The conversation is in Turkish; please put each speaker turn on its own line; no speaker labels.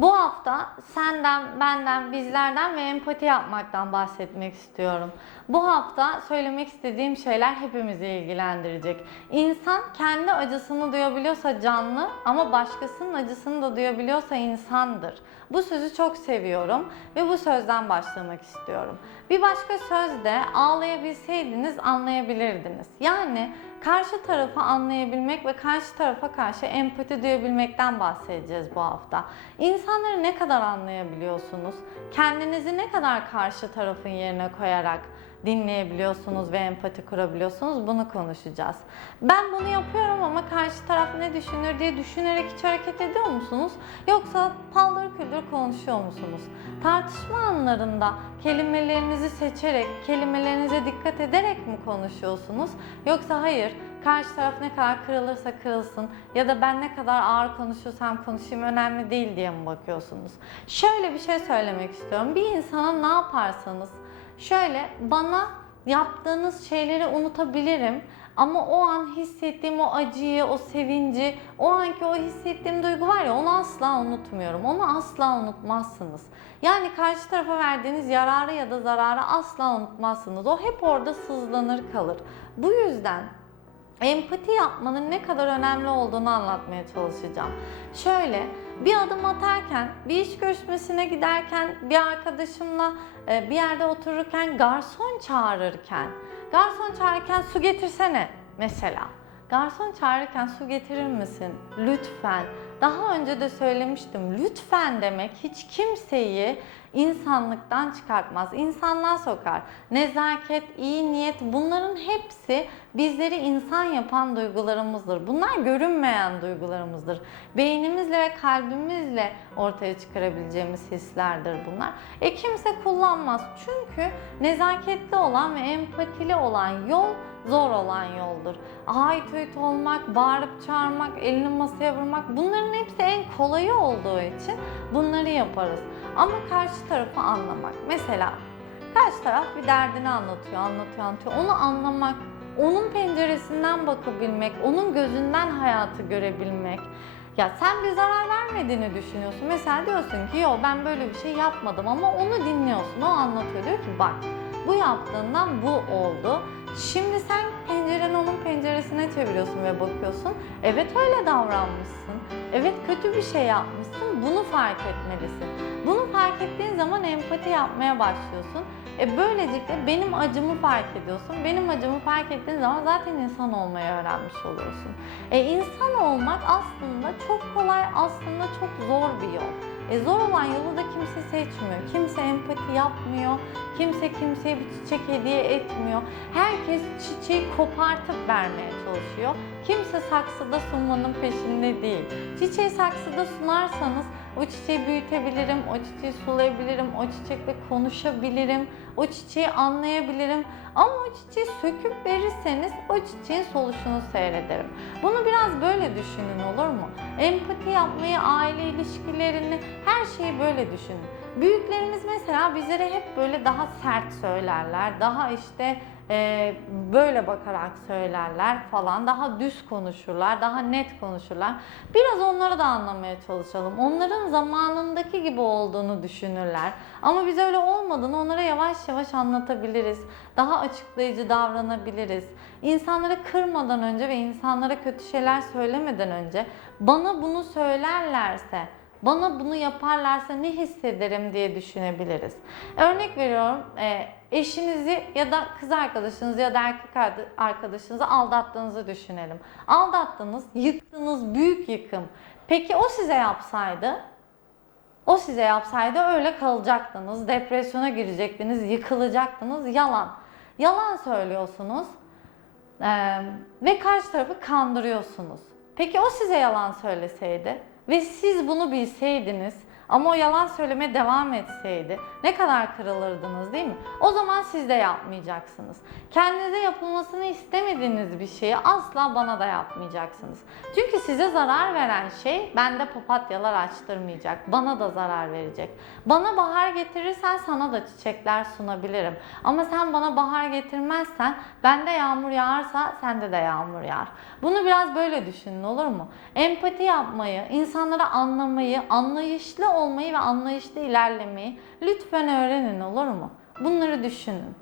Bu hafta senden, benden, bizlerden ve empati yapmaktan bahsetmek istiyorum. Bu hafta söylemek istediğim şeyler hepimizi ilgilendirecek. İnsan kendi acısını duyabiliyorsa canlı ama başkasının acısını da duyabiliyorsa insandır. Bu sözü çok seviyorum ve bu sözden başlamak istiyorum. Bir başka söz de ağlayabilseydiniz anlayabilirdiniz. Yani karşı tarafı anlayabilmek ve karşı tarafa karşı empati duyabilmekten bahsedeceğiz bu hafta. İnsanları ne kadar anlayabiliyorsunuz? Kendinizi ne kadar karşı tarafın yerine koyarak dinleyebiliyorsunuz ve empati kurabiliyorsunuz bunu konuşacağız. Ben bunu yapıyorum ama karşı taraf ne düşünür diye düşünerek hiç hareket ediyor musunuz? Yoksa paldır küldür konuşuyor musunuz? Tartışma anlarında kelimelerinizi seçerek, kelimelerinize dikkat ederek mi konuşuyorsunuz? Yoksa hayır, karşı taraf ne kadar kırılırsa kırılsın ya da ben ne kadar ağır konuşursam konuşayım önemli değil diye mi bakıyorsunuz? Şöyle bir şey söylemek istiyorum. Bir insana ne yaparsanız Şöyle bana yaptığınız şeyleri unutabilirim ama o an hissettiğim o acıyı, o sevinci, o anki o hissettiğim duygu var ya onu asla unutmuyorum. Onu asla unutmazsınız. Yani karşı tarafa verdiğiniz yararı ya da zararı asla unutmazsınız. O hep orada sızlanır kalır. Bu yüzden empati yapmanın ne kadar önemli olduğunu anlatmaya çalışacağım. Şöyle bir adım atarken, bir iş görüşmesine giderken, bir arkadaşımla e, bir yerde otururken, garson çağırırken, garson çağırırken su getirsene mesela. Garson çağırırken su getirir misin? Lütfen. Daha önce de söylemiştim. Lütfen demek hiç kimseyi insanlıktan çıkartmaz. İnsanlığa sokar. Nezaket, iyi niyet bunların hepsi bizleri insan yapan duygularımızdır. Bunlar görünmeyen duygularımızdır. Beynimizle ve kalbimizle ortaya çıkarabileceğimiz hislerdir bunlar. E kimse kullanmaz. Çünkü nezaketli olan ve empatili olan yol zor olan yoldur. Hayt hüyt olmak, bağırıp çağırmak, elini masaya vurmak bunların hepsi en kolayı olduğu için bunları yaparız. Ama karşı tarafı anlamak. Mesela karşı taraf bir derdini anlatıyor, anlatıyor, anlatıyor. Onu anlamak, onun penceresinden bakabilmek, onun gözünden hayatı görebilmek. Ya sen bir zarar vermediğini düşünüyorsun. Mesela diyorsun ki yok ben böyle bir şey yapmadım ama onu dinliyorsun. O anlatıyor. Diyor ki bak bu yaptığından bu oldu. Şimdi sen pencereni onun penceresine çeviriyorsun ve bakıyorsun. Evet öyle davranmışsın. Evet kötü bir şey yapmışsın. Bunu fark etmelisin. Bunu fark ettiğin zaman empati yapmaya başlıyorsun. E böylelikle benim acımı fark ediyorsun. Benim acımı fark ettiğin zaman zaten insan olmayı öğrenmiş oluyorsun. E insan olmak aslında çok kolay, aslında çok zor bir yol. E zor olan yolu da kimse seçmiyor. Kimse empati yapmıyor. Kimse kimseye bir çiçek hediye etmiyor. Herkes çiçeği kopartıp vermeye çalışıyor. Kimse saksıda sunmanın peşinde değil. Çiçeği saksıda sunarsanız o çiçeği büyütebilirim, o çiçeği sulayabilirim, o çiçekle konuşabilirim, o çiçeği anlayabilirim. Ama o çiçeği söküp verirseniz o çiçeğin soluşunu seyrederim. Bunu biraz böyle düşünün olur mu? Empati yapmayı, aile ilişkilerini, her şeyi böyle düşünün. Büyüklerimiz mesela bizlere hep böyle daha sert söylerler, daha işte e, böyle bakarak söylerler falan, daha düz konuşurlar, daha net konuşurlar. Biraz onları da anlamaya çalışalım. Onların zamanındaki gibi olduğunu düşünürler. Ama biz öyle olmadığını onlara yavaş yavaş anlatabiliriz. Daha açıklayıcı davranabiliriz. İnsanları kırmadan önce ve insanlara kötü şeyler söylemeden önce bana bunu söylerlerse bana bunu yaparlarsa ne hissederim diye düşünebiliriz. Örnek veriyorum, e, eşinizi ya da kız arkadaşınızı ya da erkek arkadaşınızı aldattığınızı düşünelim. Aldattınız, yıktınız, büyük yıkım. Peki o size yapsaydı? O size yapsaydı öyle kalacaktınız, depresyona girecektiniz, yıkılacaktınız. Yalan. Yalan söylüyorsunuz ee, ve karşı tarafı kandırıyorsunuz. Peki o size yalan söyleseydi? Ve siz bunu bilseydiniz ama o yalan söylemeye devam etseydi ne kadar kırılırdınız değil mi? O zaman siz de yapmayacaksınız. Kendinize yapılmasını istemediğiniz bir şeyi asla bana da yapmayacaksınız. Çünkü size zarar veren şey bende papatyalar açtırmayacak. Bana da zarar verecek. Bana bahar getirirsen sana da çiçekler sunabilirim. Ama sen bana bahar getirmezsen bende yağmur yağarsa sende de yağmur yağar. Bunu biraz böyle düşünün olur mu? Empati yapmayı, insanları anlamayı, anlayışlı olmayı ve anlayışlı ilerlemeyi lütfen öğrenin olur mu? Bunları düşünün.